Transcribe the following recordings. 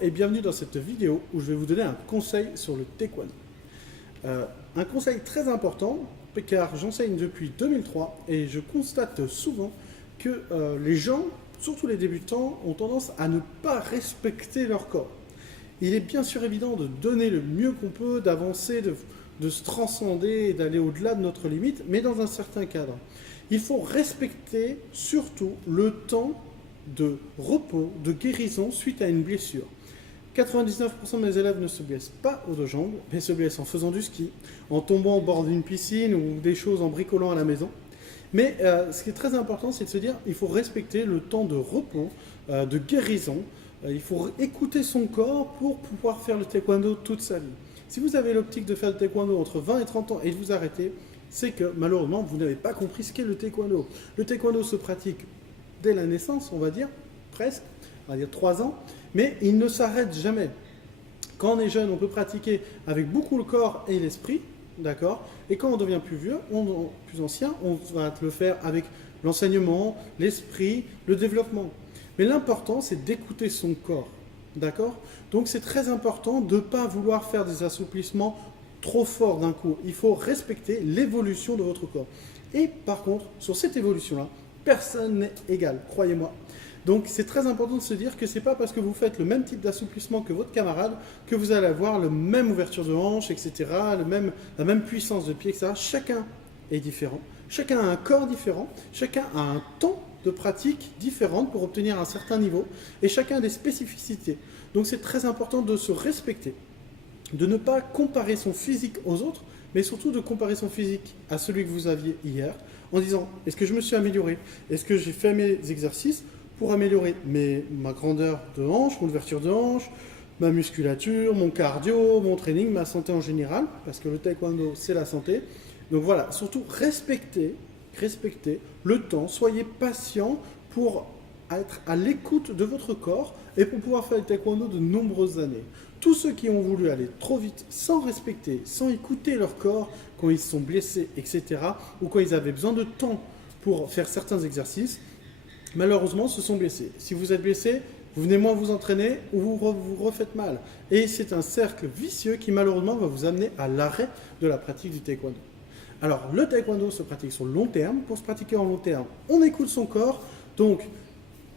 et bienvenue dans cette vidéo où je vais vous donner un conseil sur le taekwondo. Un conseil très important car j'enseigne depuis 2003 et je constate souvent que les gens, surtout les débutants, ont tendance à ne pas respecter leur corps. Il est bien sûr évident de donner le mieux qu'on peut, d'avancer, de se transcender et d'aller au-delà de notre limite, mais dans un certain cadre. Il faut respecter surtout le temps de repos, de guérison suite à une blessure. 99% de mes élèves ne se blessent pas aux deux jambes, mais se blessent en faisant du ski, en tombant au bord d'une piscine ou des choses en bricolant à la maison. Mais ce qui est très important, c'est de se dire qu'il faut respecter le temps de repos, de guérison. Il faut écouter son corps pour pouvoir faire le taekwondo toute sa vie. Si vous avez l'optique de faire le taekwondo entre 20 et 30 ans et de vous arrêter, c'est que malheureusement, vous n'avez pas compris ce qu'est le taekwondo. Le taekwondo se pratique dès la naissance, on va dire, presque, on va dire 3 ans, mais il ne s'arrête jamais. Quand on est jeune, on peut pratiquer avec beaucoup le corps et l'esprit, d'accord? Et quand on devient plus vieux, plus ancien, on va le faire avec l'enseignement, l'esprit, le développement. Mais l'important, c'est d'écouter son corps, d'accord? Donc c'est très important de ne pas vouloir faire des assouplissements trop forts d'un coup. Il faut respecter l'évolution de votre corps. Et par contre, sur cette évolution-là, personne n'est égal, croyez-moi. Donc c'est très important de se dire que ce n'est pas parce que vous faites le même type d'assouplissement que votre camarade que vous allez avoir la même ouverture de hanche, etc., la même puissance de pied, etc. Chacun est différent, chacun a un corps différent, chacun a un temps de pratique différente pour obtenir un certain niveau et chacun a des spécificités. Donc c'est très important de se respecter, de ne pas comparer son physique aux autres, mais surtout de comparer son physique à celui que vous aviez hier en disant est-ce que je me suis amélioré, est-ce que j'ai fait mes exercices pour améliorer ma grandeur de hanche, mon ouverture de hanche, ma musculature, mon cardio, mon training, ma santé en général, parce que le taekwondo c'est la santé. Donc voilà, surtout respectez le temps, soyez patient pour être à l'écoute de votre corps et pour pouvoir faire le taekwondo de nombreuses années. Tous ceux qui ont voulu aller trop vite sans respecter, sans écouter leur corps, quand ils se sont blessés, etc., ou quand ils avaient besoin de temps pour faire certains exercices, malheureusement se sont blessés. Si vous êtes blessé, vous venez moins vous entraîner ou vous refaites mal. Et c'est un cercle vicieux qui malheureusement va vous amener à l'arrêt de la pratique du taekwondo. Alors le taekwondo se pratique sur le long terme. Pour se pratiquer en long terme, on écoute son corps. Donc,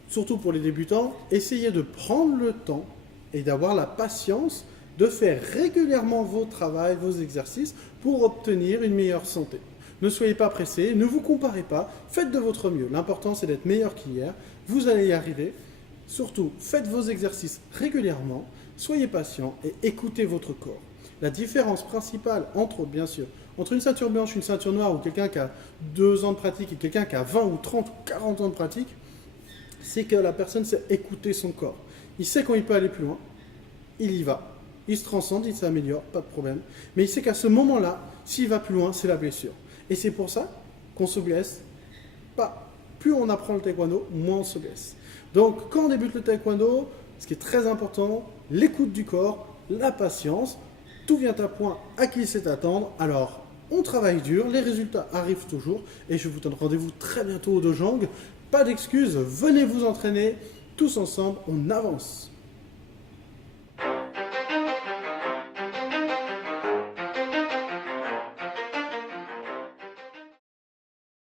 surtout pour les débutants, essayez de prendre le temps et d'avoir la patience de faire régulièrement vos travaux, vos exercices pour obtenir une meilleure santé. Ne soyez pas pressés, ne vous comparez pas, faites de votre mieux. L'important, c'est d'être meilleur qu'hier. Vous allez y arriver. Surtout, faites vos exercices régulièrement, soyez patient et écoutez votre corps. La différence principale, entre autres, bien sûr, entre une ceinture blanche, une ceinture noire ou quelqu'un qui a 2 ans de pratique et quelqu'un qui a 20 ou 30 ou 40 ans de pratique, c'est que la personne sait écouter son corps. Il sait quand il peut aller plus loin, il y va. Il se transcende, il s'améliore, pas de problème. Mais il sait qu'à ce moment-là, s'il va plus loin, c'est la blessure. Et c'est pour ça qu'on se blesse pas. Plus on apprend le taekwondo, moins on se blesse. Donc, quand on débute le taekwondo, ce qui est très important, l'écoute du corps, la patience, tout vient à point à qui sait attendre. Alors, on travaille dur, les résultats arrivent toujours et je vous donne rendez-vous très bientôt au Dojang. Pas d'excuses, venez vous entraîner, tous ensemble, on avance.